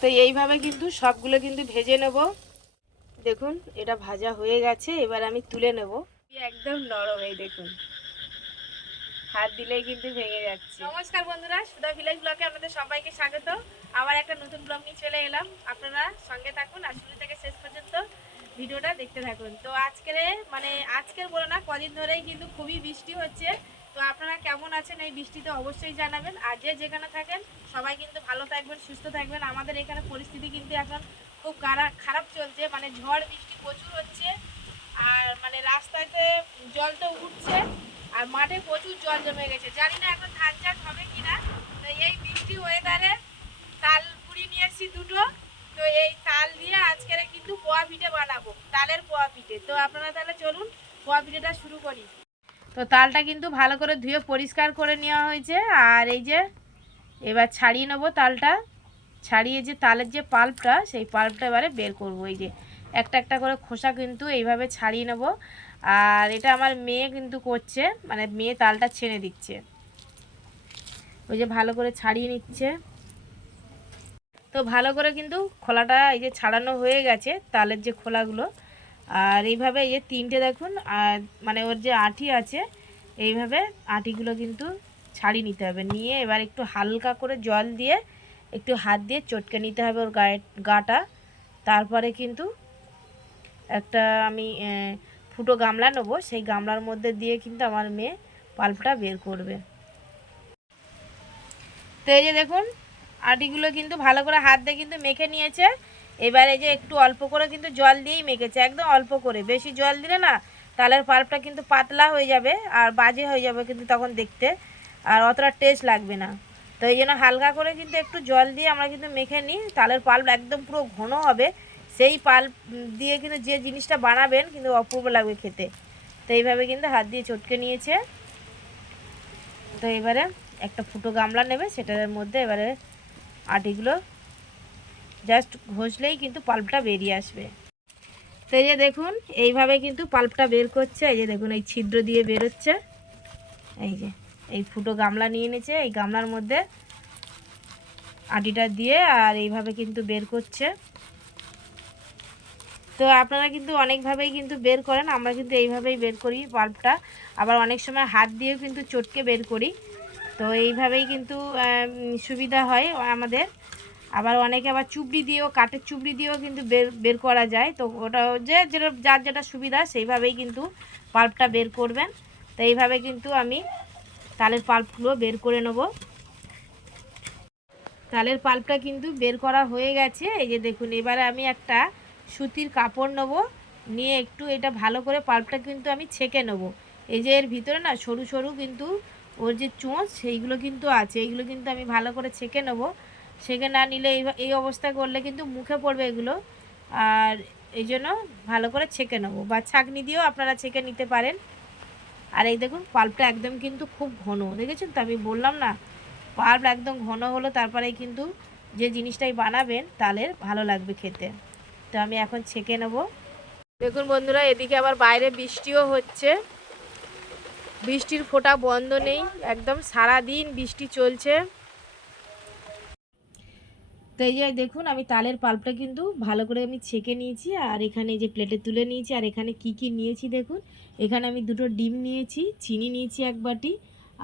তো এইভাবে কিন্তু সবগুলো কিন্তু ভেজে নেব। দেখুন, এটা ভাজা হয়ে গেছে, এবার আমি তুলে নেব। একদম নরম এই দেখুন। হাত দিলেই কিন্তু ভেঙে যাচ্ছে। নমস্কার বন্ধুরা, সুধা ভিলেজ ব্লগে আপনাদের সবাইকে স্বাগত। আবার একটা নতুন ব্লগ নিয়ে চলে এলাম। আপনারা সঙ্গে থাকুন, আর শুরু থেকে শেষ পর্যন্ত ভিডিওটা দেখতে থাকুন। তো আজকের মানে আজকের বলে না, কদিন ধরেই কিন্তু খুবই বৃষ্টি হচ্ছে। তো আপনারা কেমন আছেন এই বৃষ্টিতে অবশ্যই জানাবেন। আর যে যেখানে থাকেন, সবাই কিন্তু ভালো থাকবেন, সুস্থ থাকবেন। আমাদের এখানে পরিস্থিতি কিন্তু এখন খুব খারাপ চলছে। মানে ঝড়, বৃষ্টি প্রচুর হচ্ছে। আর মানে রাস্তাতে জল তো উঠছে, আর মাঠে প্রচুর জল জমে গেছে। জানি না এখন ধান চাষ হবে কিনা। তো এই বৃষ্টি ওয়েদারে তাল পুরি নিয়ে এসেছি দুটো। তো এই তাল দিয়ে আজকের কিন্তু পোয়া পিঠে বানাবো, তালের পোয়া পিঠে। তো আপনারা তাহলে চলুন, পোয়া পিঠেটা শুরু করি। তো তালটা কিন্তু ভালো করে ধুয়ে পরিষ্কার করে নেওয়া হয়েছে। আর এই যে, এবার ছাড়িয়ে নেব তালটা। ছাড়িয়ে যে তালের যে পাল্পটা, সেই পাল্পটা এবারে বের করব। এই যে, একটা একটা করে খোসা কিন্তু এইভাবে ছাড়িয়ে নেব। আর এটা আমার মেয়ে কিন্তু করছে মানে মেয়ে তালটা ছেড়ে দিচ্ছে। ওই যে ভালো করে ছাড়িয়ে নিচ্ছে। তো ভালো করে কিন্তু খোলাটা এই যে ছাড়ানো হয়ে গেছে, তালের যে খোলাগুলো। আর এইভাবে এই যে তিনটে দেখুন, আর মানে ওর যে আঁটি আছে, এইভাবে আঁটিগুলো কিন্তু ছাড়িয়ে নিতে হবে। নিয়ে এবার একটু হালকা করে জল দিয়ে একটু হাত দিয়ে চটকে নিতে হবে ওর গায়ে, গাটা। তারপরে কিন্তু একটা আমি ফুটো গামলা নেব। সেই গামলার মধ্যে দিয়ে কিন্তু আমার মেয়ে পাল্পটা বের করবে। তো এই যে দেখুন, আটিগুলো কিন্তু ভালো করে হাত দিয়ে কিন্তু মেখে নিয়েছে। এবারে যে একটু অল্প করে কিন্তু জল দিয়েই মেখেছে, একদম অল্প করে। বেশি জল দিলে না তালের পাল্পটা কিন্তু পাতলা হয়ে যাবে আর বাজে হয়ে যাবে কিন্তু তখন দেখতে, আর অতটা টেস্ট লাগবে না। তো এই জন্য হালকা করে কিন্তু একটু জল দিয়ে আমরা কিন্তু মেখে নিই। তালের পাল্প একদম পুরো ঘন হবে। সেই পাল্প দিয়ে কিন্তু যে জিনিসটা বানাবেন কিন্তু অপূর্ব লাগবে খেতে। তো এইভাবে কিন্তু হাত দিয়ে চটকে নিয়েছে। তো এবারে একটা ফুটো গামলা নেবে, সেটার মধ্যে এবারে আটিগুলো জাস্ট ঘষলেই কিন্তু পাল্পটা বেরিয়ে আসবে। তো এই যে দেখুন, এইভাবে কিন্তু পাল্পটা বের করছে। এই যে দেখুন, এই ছিদ্র দিয়ে বেরোচ্ছে। এই যে, এই ফুটো গামলা নিয়ে নিয়েছে এই গামলার মধ্যে আটিটা দিয়ে আর এইভাবে কিন্তু বের করছে। তো আপনারা কিন্তু অনেকভাবেই কিন্তু বের করেন। আমরা কিন্তু এইভাবেই বের করি পাল্পটা। আবার অনেক সময় হাত দিয়েও কিন্তু চটকে বের করি। তো এইভাবেই কিন্তু সুবিধা হয় আমাদের। আবার অনেকে আবার চুবড়ি দিয়েও, কাঠের চুবড়ি দিয়েও কিন্তু বের বের করা যায়। তো ওটা যে, যেটা, যার যেটা সুবিধা, সেইভাবেই কিন্তু পাল্পটা বের করবেন। তো এইভাবে কিন্তু আমি তালের পাল্পগুলো বের করে নেব। তালের পাল্পটা কিন্তু বের করা হয়ে গেছে। এই যে দেখুন, এবারে আমি একটা সুতির কাপড় নেব। নিয়ে একটু এটা ভালো করে পাল্পটা কিন্তু আমি ছেঁকে নেব। এই যে এর ভিতরে না, সরু সরু কিন্তু ওর যে চোঁচ, সেইগুলো কিন্তু আছে। এইগুলো কিন্তু আমি ভালো করে ছেঁকে নেব। ছেঁকে না নিলে এই এই অবস্থা করলে কিন্তু মুখে পড়বে এগুলো। আর এই জন্য ভালো করে ছেঁকে নেব বা ছাঁকনি দিয়েও আপনারা ছেঁকে নিতে পারেন। আর এই দেখুন, পাল্পটা একদম কিন্তু খুব ঘন, দেখেছেন তো? আমি বললাম না, পাল্প একদম ঘন হলো তারপরে কিন্তু যে জিনিসটাই বানাবেন, তালের ভালো লাগবে খেতে। তো আমি এখন ছেঁকে নেব। দেখুন বন্ধুরা, এদিকে আবার বাইরে বৃষ্টিও হচ্ছে। বৃষ্টির ফোঁটা বন্ধ নেই, একদম সারা দিন বৃষ্টি চলছে। তো এই যে দেখুন, আমি তালের পাল্পটা কিন্তু ভালো করে আমি ছেঁকে নিয়েছি আর এখানে যে প্লেটে তুলে নিয়েছি আর এখানে কি কি নিয়েছি দেখুন। এখানে আমি দুটো ডিম নিয়েছি, চিনি নিয়েছি এক বাটি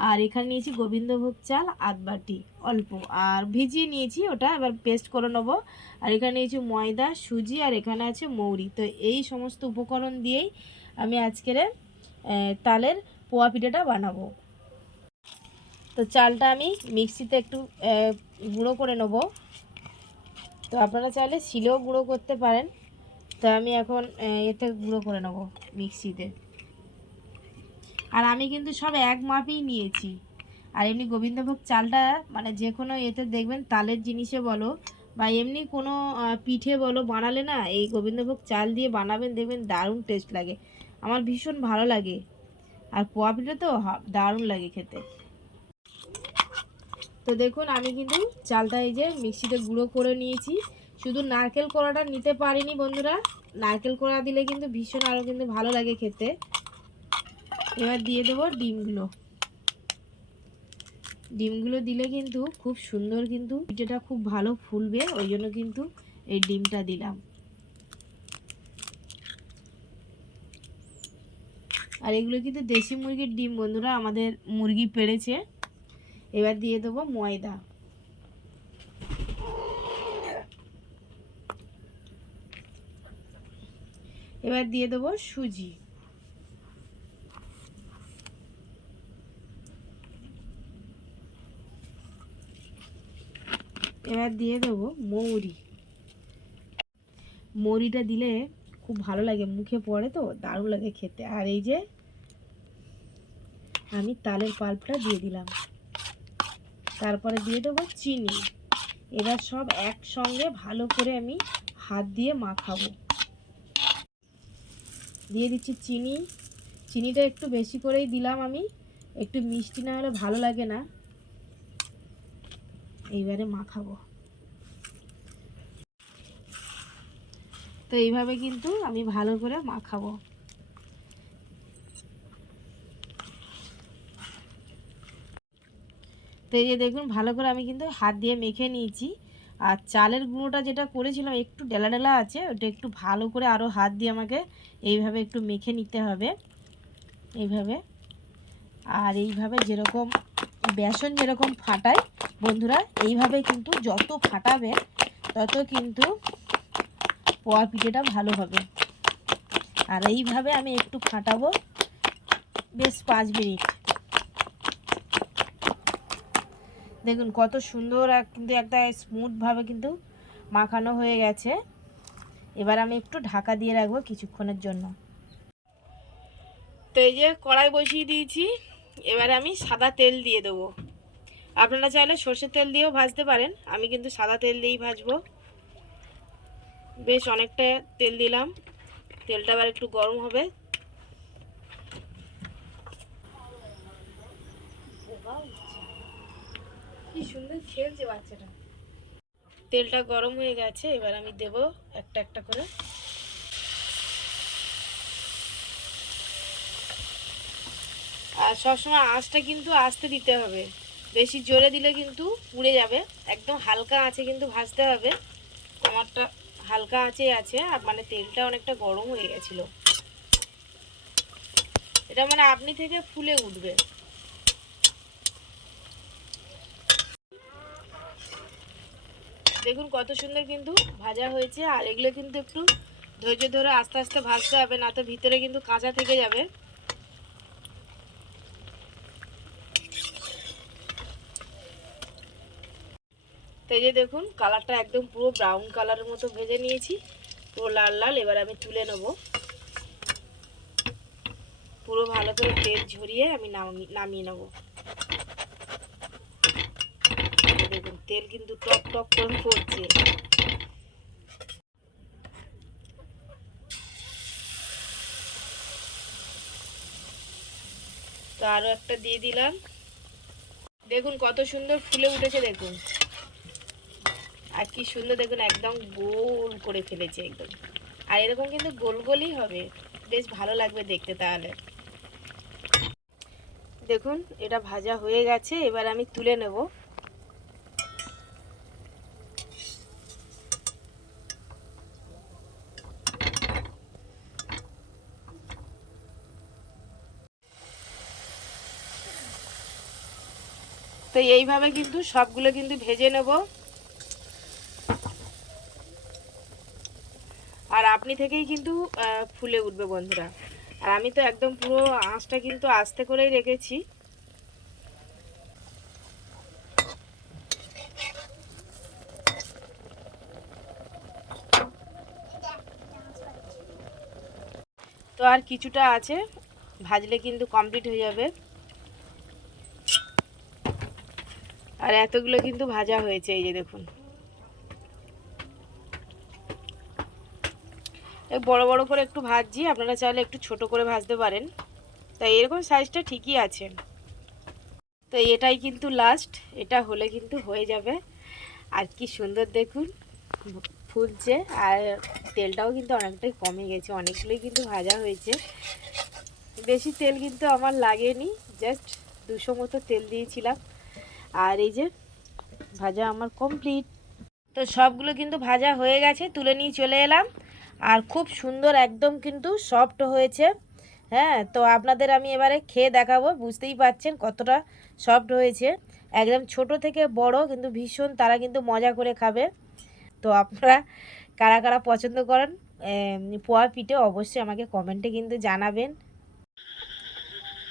আর এখানে নিয়েছি গোবিন্দভোগ চাল আধ বাটি অল্প। আর ভিজিয়ে নিয়েছি ওটা, এবার পেস্ট করে নেব। আর এখানে নিয়েছি ময়দা, সুজি আর এখানে আছে মৌরি। তো এই সমস্ত উপকরণ দিয়েই আমি আজকের তালের পোয়া পিঠাটা বানাবো। তো চালটা আমি মিক্সিতে একটু গুঁড়ো করে নেব। তো আপনারা চাইলে শিলেও গুঁড়ো করতে পারেন। তো আমি এখন এতে গুঁড়ো করে নেব মিক্সিতে। আর আমি কিন্তু সব এক মাপেই নিয়েছি। আর এমনি গোবিন্দভোগ চালটা মানে যে কোনো এতে দেখবেন, তালের জিনিসে বলো বা এমনি কোনো পিঠে বলো, বানালে না এই গোবিন্দভোগ চাল দিয়ে বানাবেন, দেখবেন দারুণ টেস্ট লাগে। আমার ভীষণ ভালো লাগে। আর পোয়া পিঠে তো দারুণ লাগে খেতে। তো দেখুন, আমি কিন্তু চালটা এই যে মিক্সিতে গুঁড়ো করে নিয়েছি। শুধু নারকেল কোড়াটা নিতে পারিনি বন্ধুরা। নারকেল কোড়া দিলে কিন্তু ভীষণ আরও কিন্তু ভালো লাগে খেতে। এবার দিয়ে দেবো ডিমগুলো। ডিমগুলো দিলে কিন্তু খুব সুন্দর কিন্তু যেটা খুব ভালো ফুলবে, ওই জন্য কিন্তু এই ডিমটা দিলাম। আর এগুলো কিন্তু দেশি মুরগির ডিম বন্ধুরা, আমাদের মুরগি পেড়েছে। এবার দিয়ে দেবো ময়দা। এবার দিয়ে দেবো সুজি। এবার দিয়ে দেবো মৌরি। মৌরিটা দিলে খুব ভালো লাগে, মুখে পড়ে তো, দারুণ লাগে খেতে। আর এই যে আমি তালের পাল্পটা দিয়ে দিলাম। তারপরে দিয়ে দেবো চিনি। এবার সব একসঙ্গে ভালো করে আমি হাত দিয়ে মাখাবো। দিয়ে দিচ্ছি চিনি। চিনিটা একটু বেশি করেই দিলাম আমি। একটু মিষ্টি না হলে ভালো লাগে না। এইবারে মাখাবো। তো এইভাবে কিন্তু আমি ভালো করে মাখাবো। তো এই যে দেখুন, ভালো করে আমি কিন্তু হাত দিয়ে মেখে নিয়েছি। আর চালের গুঁড়োটা যেটা করেছিলাম, একটু ডেলা ডেলা আছে, ওটা একটু ভালো করে আরও হাত দিয়ে আমাকে এইভাবে একটু মেখে নিতে হবে। এইভাবে। আর এইভাবে যেরকম, বেসন যেরকম ফাটায় বন্ধুরা, এইভাবে কিন্তু যত ফাটাবে, তত কিন্তু পোয়া পিঠেটা ভালো হবে। আর এইভাবে আমি একটু ফাটাবো, বেশ পাঁচ মিনিট। দেখুন, কত সুন্দর কিন্তু একটা স্মুথভাবে কিন্তু মাখানো হয়ে গেছে। এবার আমি একটু ঢাকা দিয়ে রাখব কিছুক্ষণের জন্য। তো এই যে কড়াই বসিয়ে দিয়েছি, এবার আমি সাদা তেল দিয়ে দেবো। আপনারা চাইলে সর্ষের তেল দিয়েও ভাজতে পারেন, আমি কিন্তু সাদা তেল দিয়েই ভাজবো। বেশ অনেকটা তেল দিলাম, তেলটা আবার একটু গরম হবে। কি সুন্দর খেলছে বাচ্চাটা। তেলটা গরম হয়ে গেছে, এবার আমি দেব একটা একটা করে। আর সবসময় আঁচটা কিন্তু আস্তে দিতে হবে। বেশি জোরে দিলে কিন্তু পুড়ে যাবে। একদম হালকা আঁচে কিন্তু ভাজতে হবে। আমারটা হালকা আঁচে আছে, আর মানে তেলটা অনেকটা গরম হয়ে গেছিল। এটা মানে আপনি থেকে ফুলে উঠবে। দেখুন কত সুন্দর কিন্তু ভাজা হয়েছে, আর এগুলো কিন্তু একটু ধৈর্য ধরে আস্তে আস্তে ভাজতে হবে, না তো ভিতরে কিন্তু কাঁচা থেকে যাবে। তো যে দেখুন, কালারটা একদম পুরো ব্রাউন কালারের মতো ভেজে নিয়েছি, পুরো লাল লাল, এবার আমি তুলে নেব। পুরো ভালো করে তেল ঝরিয়ে আমি নামিয়ে নেব দেখুন তেল কিন্তু টক টক করে পড়ছে। তো আরও একটা দিয়ে দিলাম। দেখুন কত সুন্দর ফুলে উঠেছে দেখুন। আর কি সুন্দর দেখুন, একদম গোল করে ফেলেছে একদম। আর এরকম কিন্তু গোল গোলই হবে। বেশ ভালো লাগবে দেখতে তাহলে। দেখুন, এটা ভাজা হয়ে গেছে। এবার আমি তুলে নেব। তো এইভাবে কিন্তু সবগুলো কিন্তু ভেজে নেব। আর আপনি থেকেই কিন্তু ফুলে উঠবে বন্ধুরা। আর আমি তো একদম পুরো আঁচটা কিন্তু আস্তে করেই রেখেছি। তো আর কিছুটা আছে, ভাজলে কিন্তু কমপ্লিট হয়ে যাবে। আর এতগুলো কিন্তু ভাজা হয়েছে, এই যে দেখুন। বড় বড় করে একটু ভাজছি, আপনারা চাইলে একটু ছোট করে ভাজতে পারেন। তাই এরকম সাইজটা ঠিকই আছে। তো এটাই কিন্তু লাস্ট এটা হলে কিন্তু হয়ে যাবে। আর কি সুন্দর দেখুন, ফুলছে, আর তেলটাও কিন্তু অনেকটাই কমে গেছে, অনেকগুলোই কিন্তু ভাজা হয়েছে। বেশি তেল কিন্তু আমার লাগেনি জাস্ট দুশো মতো তেল দিয়েছিলাম। আর এই যে ভাজা আমার কমপ্লিট তো সবগুলো কিন্তু ভাজা হয়ে গেছে, তুলে নিয়ে চলে এলাম। আর খুব সুন্দর একদম কিন্তু সফট হয়েছে। হ্যাঁ তো আপনাদের আমি এবারে খেয়ে দেখাবো, বুঝতেই পাচ্ছেন কতটা সফট হয়েছে। একদম ছোট থেকে বড়, কিন্তু ভীষণ তারা কিন্তু মজা করে খাবে। তো আপনারা কারা কারা পছন্দ করেন পোয়া পিঠে অবশ্যই আমাকে কমেন্টে কিন্তু জানাবেন।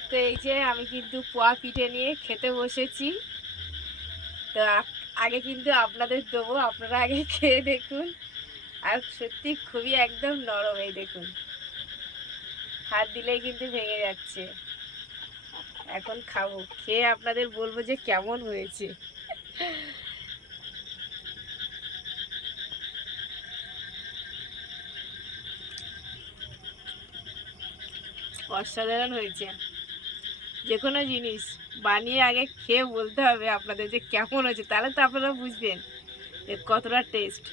তো এই যে আমি কিন্তু পোয়া পিঠে নিয়ে খেতে বসেছি। তো আগে কিন্তু আপনাদের দেবো, আপনারা আগে খেয়ে দেখুন। আর সত্যি খুবই একদম নরম এই দেখুন। হাত দিলেই কিন্তু ভেঙে যাচ্ছে। এখন খাব, খেয়ে আপনাদের বলব যে কেমন হয়েছে। অসাধারণ হয়েছে। যে কোনো জিনিস। বানিয়ে আগে খেয়ে বলতে হবে আপনাদের যে কেমন হয়েছে, তাহলে তো আপনারা বুঝবেন যে কতটা টেস্ট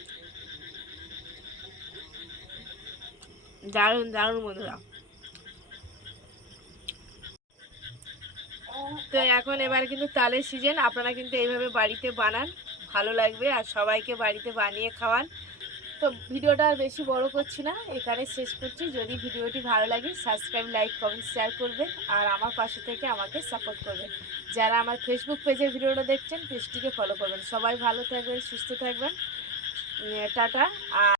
দারুণ দারুণ বন্ধুরা। তো এখন এবার কিন্তু তালের সিজন আপনারা কিন্তু এইভাবে বাড়িতে বানান, ভালো লাগবে। আর সবাইকে বাড়িতে বানিয়ে খাওয়ান। তো ভিডিওটা আর বেশি বড় করছি না, এখানে শেষ করছি। যদি ভিডিওটি ভালো লাগে সাবস্ক্রাইব লাইক কমেন্ট শেয়ার করবেন আর আমার পাশে থেকে আমাকে সাপোর্ট করবেন। যারা আমার ফেসবুক পেজে ভিডিওটা দেখছেন পেজটিকে ফলো করবেন। সবাই ভালো থাকবেন, সুস্থ থাকবেন। টাটা। আর